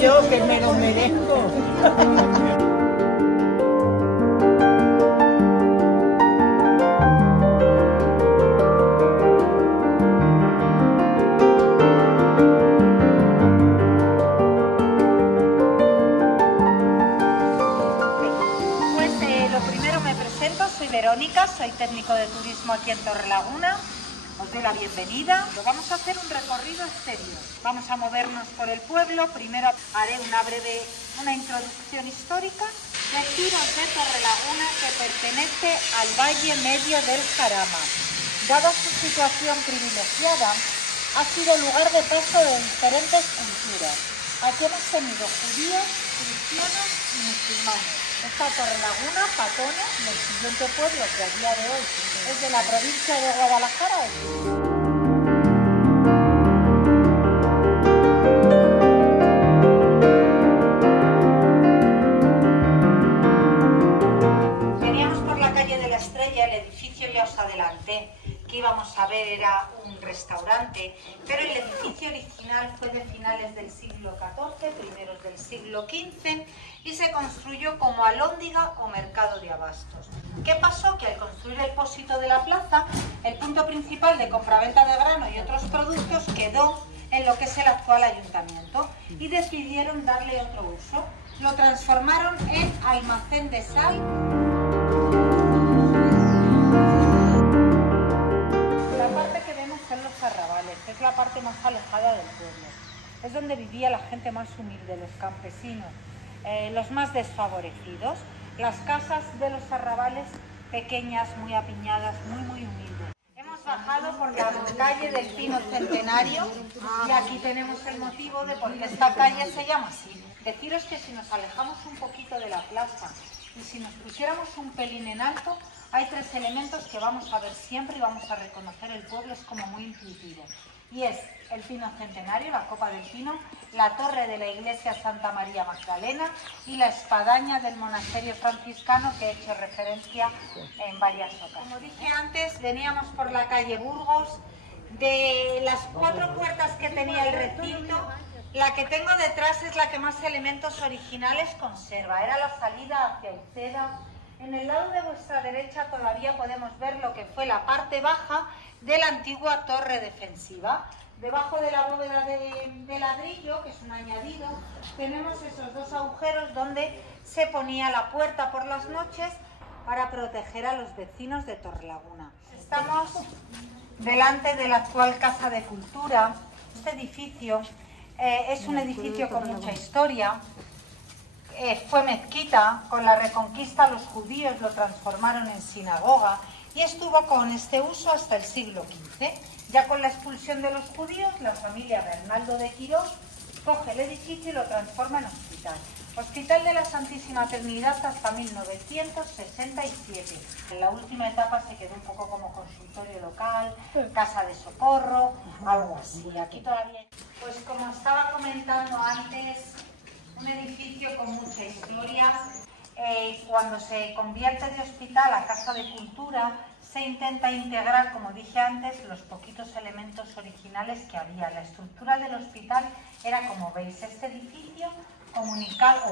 yo, que me lo merezco. Soy Verónica, soy técnico de turismo aquí en Torrelaguna. Os doy la bienvenida. Vamos a hacer un recorrido exterior. Vamos a movernos por el pueblo. Primero haré una introducción histórica. Deciros de Torrelaguna que pertenece al Valle Medio del Jarama. Dada su situación privilegiada, ha sido lugar de paso de diferentes culturas. Aquí hemos tenido judíos, cristianos y musulmanes. Esta Torrelaguna, Patona, el siguiente pueblo que a día de hoy es de la provincia de Guadalajara. Veníamos por la calle de la Estrella, el edificio ya os adelanté que íbamos a ver era un restaurante, pero el edificio original fue de finales del siglo XIV, primeros del siglo XV, y se construyó como alhóndiga o mercado de abastos. ¿Qué pasó? Que al construir el pósito de la plaza, el punto principal de compraventa de grano y otros productos quedó en lo que es el actual ayuntamiento y decidieron darle otro uso. Lo transformaron en almacén de sal. Los arrabales, es la parte más alejada del pueblo, es donde vivía la gente más humilde, los campesinos, los más desfavorecidos, las casas de los arrabales pequeñas, muy apiñadas, muy humildes. Hemos bajado por la calle del Pino Centenario y aquí tenemos el motivo de por qué esta calle se llama así. Deciros que si nos alejamos un poquito de la plaza y si nos pusiéramos un pelín en alto, hay tres elementos que vamos a ver siempre y vamos a reconocer el pueblo, es como muy intuitivo. Y es el Pino Centenario, la copa del pino, la torre de la iglesia Santa María Magdalena y la espadaña del monasterio franciscano que he hecho referencia en varias ocasiones. Como dije antes, veníamos por la calle Burgos. De las 4 puertas que tenía el recinto, la que tengo detrás es la que más elementos originales conserva. Era la salida hacia Uceda. En el lado de vuestra derecha todavía podemos ver lo que fue la parte baja de la antigua torre defensiva. Debajo de la bóveda de ladrillo, que es un añadido, tenemos esos 2 agujeros donde se ponía la puerta por las noches para proteger a los vecinos de Torrelaguna. Estamos delante de la actual Casa de Cultura. Este edificio es un edificio con mucha historia. Fue mezquita, con la Reconquista los judíos lo transformaron en sinagoga y estuvo con este uso hasta el siglo XV. Ya con la expulsión de los judíos, la familia Bernaldo de Quirós coge el edificio y lo transforma en hospital. Hospital de la Santísima Trinidad hasta 1967. En la última etapa se quedó un poco como consultorio local, casa de socorro, algo así. Aquí todavía, pues como estaba comentando antes, un edificio con mucha historia. Cuando se convierte de hospital a Casa de Cultura, se intenta integrar, como dije antes, los poquitos elementos originales que había. La estructura del hospital era, como veis, este edificio comunicado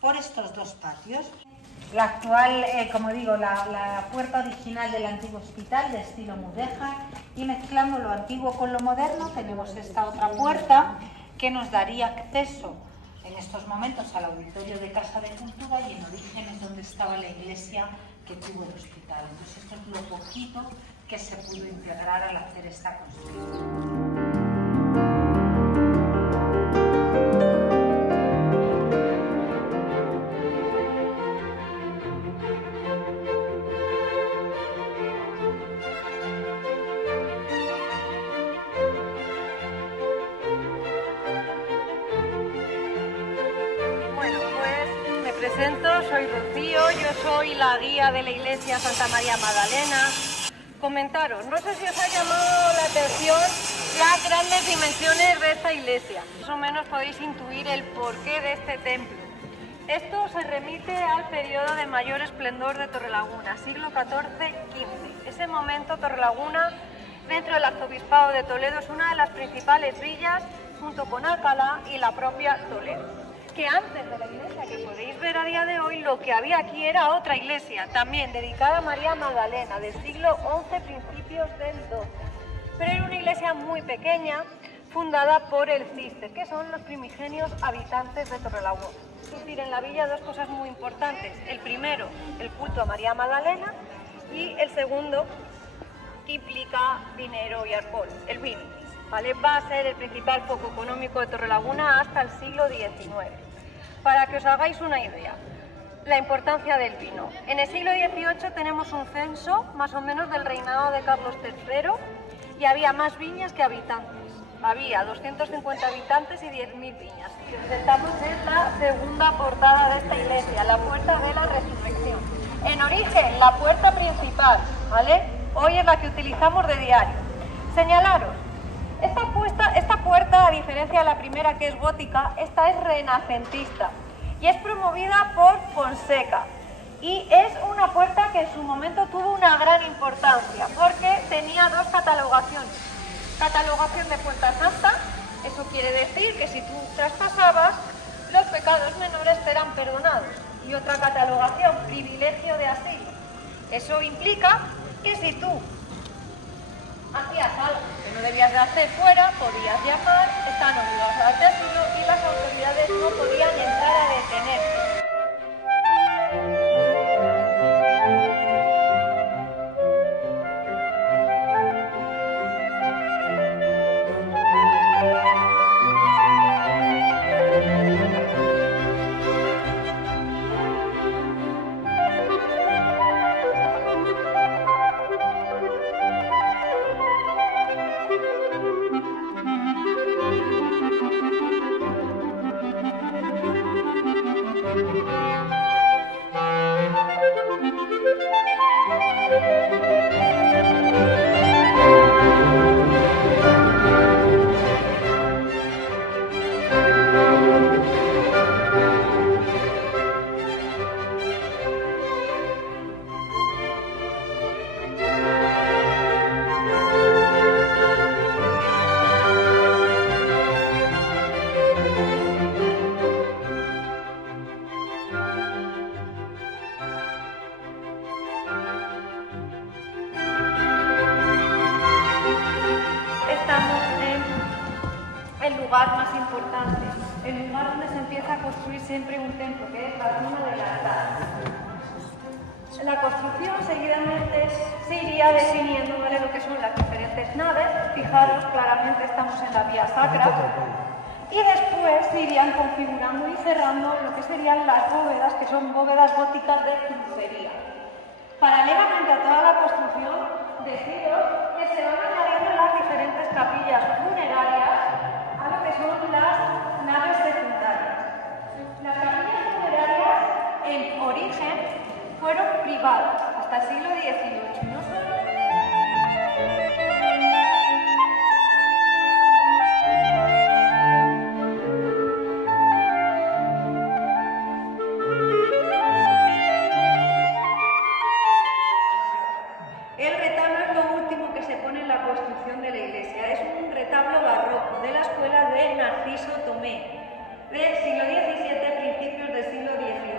por estos 2 patios. La actual, como digo, la puerta original del antiguo hospital de estilo mudéjar, y mezclando lo antiguo con lo moderno tenemos esta otra puerta que nos daría acceso en estos momentos al auditorio de Casa de Cultura y en origen es donde estaba la iglesia que tuvo el hospital. Entonces esto es lo poquito que se pudo integrar al hacer esta construcción. Soy Rocío, yo soy la guía de la iglesia Santa María Magdalena. Comentaros, no sé si os ha llamado la atención las grandes dimensiones de esta iglesia. Más o menos podéis intuir el porqué de este templo. Esto se remite al periodo de mayor esplendor de Torrelaguna, siglo XIV-XV. Ese momento Torrelaguna, dentro del arzobispado de Toledo, es una de las principales villas junto con Alcalá y la propia Toledo. Que antes de la iglesia que podéis ver a día de hoy, lo que había aquí era otra iglesia, también dedicada a María Magdalena, del siglo XI, principios del XII. Pero era una iglesia muy pequeña, fundada por el Cister, que son los primigenios habitantes de Torrelavós. Es decir, en la villa dos cosas muy importantes. El primero, el culto a María Magdalena, y el segundo, que implica dinero y alcohol, el vino. ¿Vale? Va a ser el principal foco económico de Torrelaguna hasta el siglo XIX. Para que os hagáis una idea, la importancia del vino. En el siglo XVIII tenemos un censo, más o menos del reinado de Carlos III, y había más viñas que habitantes. Había 250 habitantes y 10.000 viñas. Y os presentamos es la segunda portada de esta iglesia, la Puerta de la Resurrección. En origen, la puerta principal, ¿vale? Hoy es la que utilizamos de diario. Señalaros, esta puerta, a diferencia de la primera que es gótica, esta es renacentista y es promovida por Fonseca. Y es una puerta que en su momento tuvo una gran importancia porque tenía dos catalogaciones. Catalogación de puerta santa, eso quiere decir que si tú traspasabas, los pecados menores te eran perdonados. Y otra catalogación, privilegio de asilo. Eso implica que si tú hacías algo que no debías de hacer fuera, podías llamar, están obligados a darte asilo y las autoridades no podían entrar a detenerte. Más importante, el lugar donde se empieza a construir siempre un templo, que es la zona del altar. La construcción seguidamente se iría definiendo, ¿vale?, lo que son las diferentes naves. Fijaros, claramente estamos en la vía sacra. Y después se irían configurando y cerrando lo que serían las bóvedas, que son bóvedas góticas de crucería. Paralelamente a toda la construcción, deciros que se van añadiendo las diferentes capillas funerarias a lo que son las naves secundarias. Las capillas funerarias, en origen, fueron privadas hasta el siglo XVIII. No solo el retablo es lo último que se pone en la construcción de la iglesia. Es un retablo barroco de la escuela de Narciso Tomé, del siglo XVII, principios del siglo XVIII.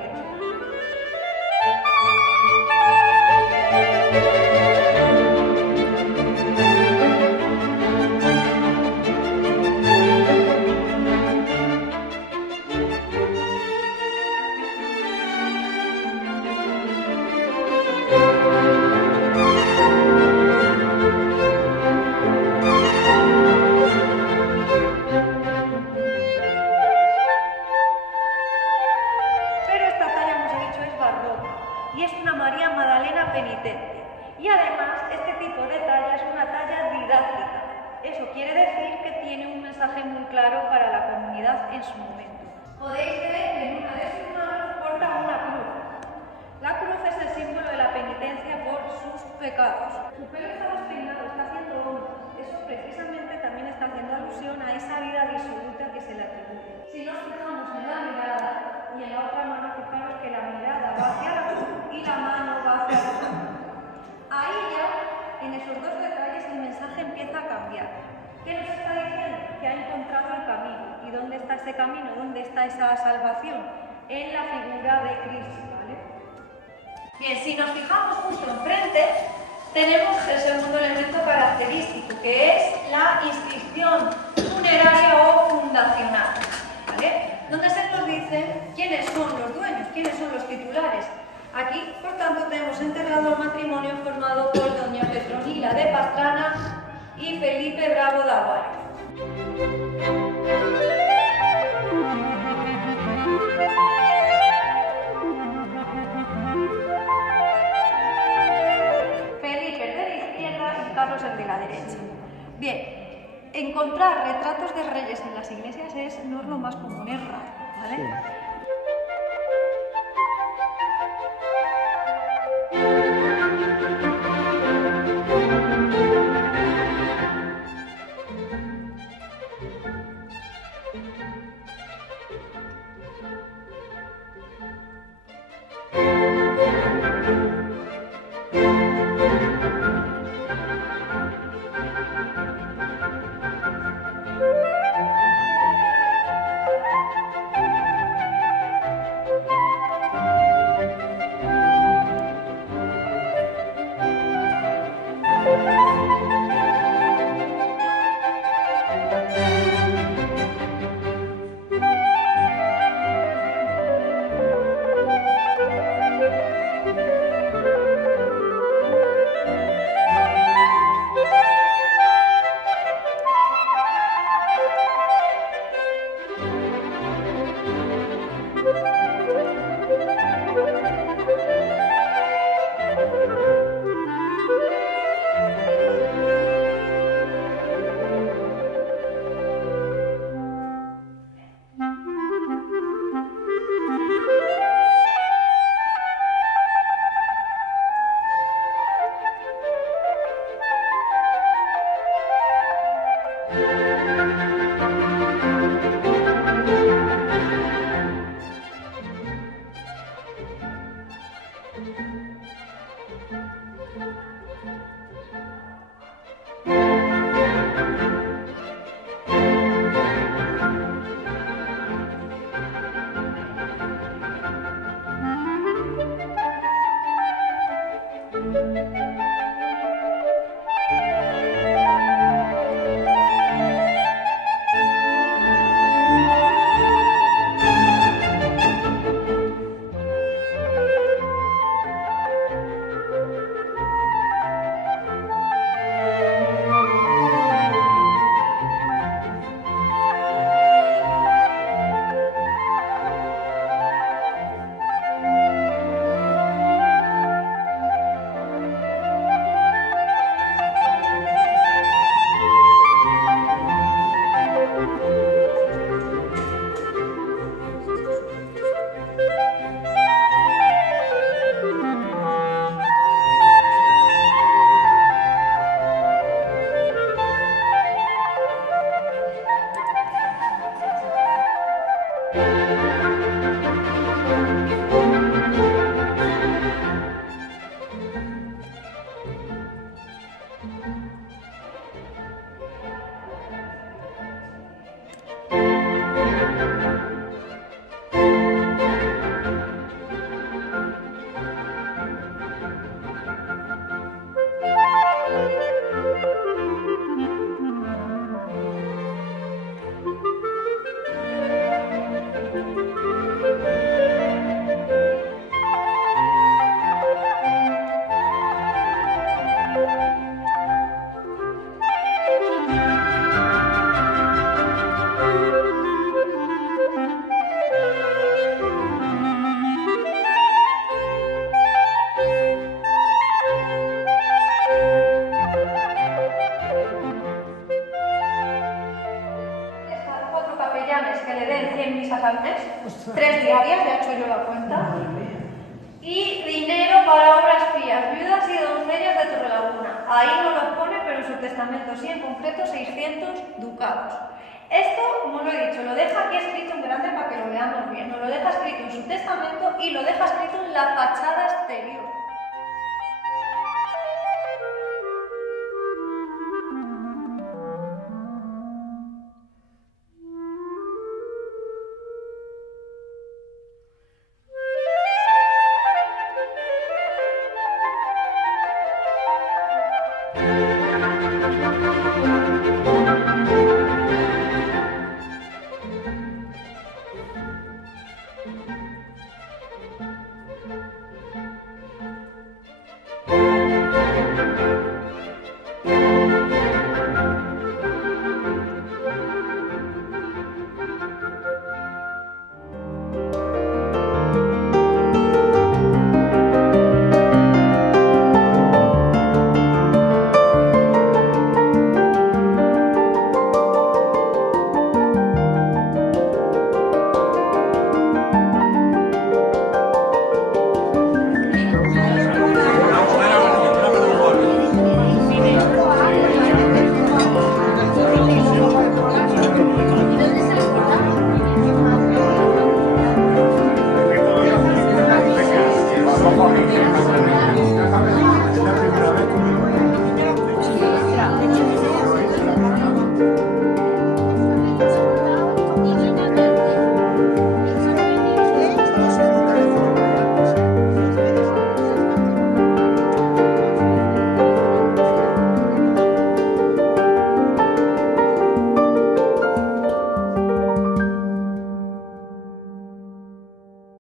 Y es una María Magdalena penitente. Y además, este tipo de talla es una talla didáctica. Eso quiere decir que tiene un mensaje muy claro para la comunidad en su momento. Podéis ver que en una de sus manos porta una cruz. La cruz es el símbolo de la penitencia por sus pecados. Su pelo está despeinado, está haciendo hondo. Eso precisamente también está haciendo alusión a esa vida disoluta que se le atribuye. Si nos fijamos en la mirada y en la otra mano, fijaros que la mirada va hacia la cruz y la mano va hacia la cruz. Ahí ya, en esos dos detalles, el mensaje empieza a cambiar. ¿Qué nos está diciendo? que ha encontrado el camino. ¿Y dónde está ese camino? ¿Dónde está esa salvación? En la figura de Cristo, ¿vale? Bien, si nos fijamos justo enfrente, tenemos el segundo elemento característico, que es la inscripción funeraria o fundacional, ¿vale? Donde se nos dice quiénes son los dueños, quiénes son los titulares. Aquí, por tanto, tenemos enterrado el matrimonio formado por doña Petronila de Pastrana y Felipe Bravo de Aguayo. Felipe de la izquierda y Carlos el de la derecha. Bien, encontrar retratos de reyes en las iglesias no es lo más común, es raro, ¿vale? Sí. Que le den 100 misas al mes, 3 diarias, ya he hecho yo la cuenta, y dinero para obras pías, viudas y doncellas de Torrelaguna. Ahí no lo pone, pero en su testamento sí, en concreto 600 ducados. Esto, como lo he dicho, lo deja aquí escrito en grande para que lo veamos bien, nos lo deja escrito en su testamento y lo deja escrito en la fachada exterior. Gracias.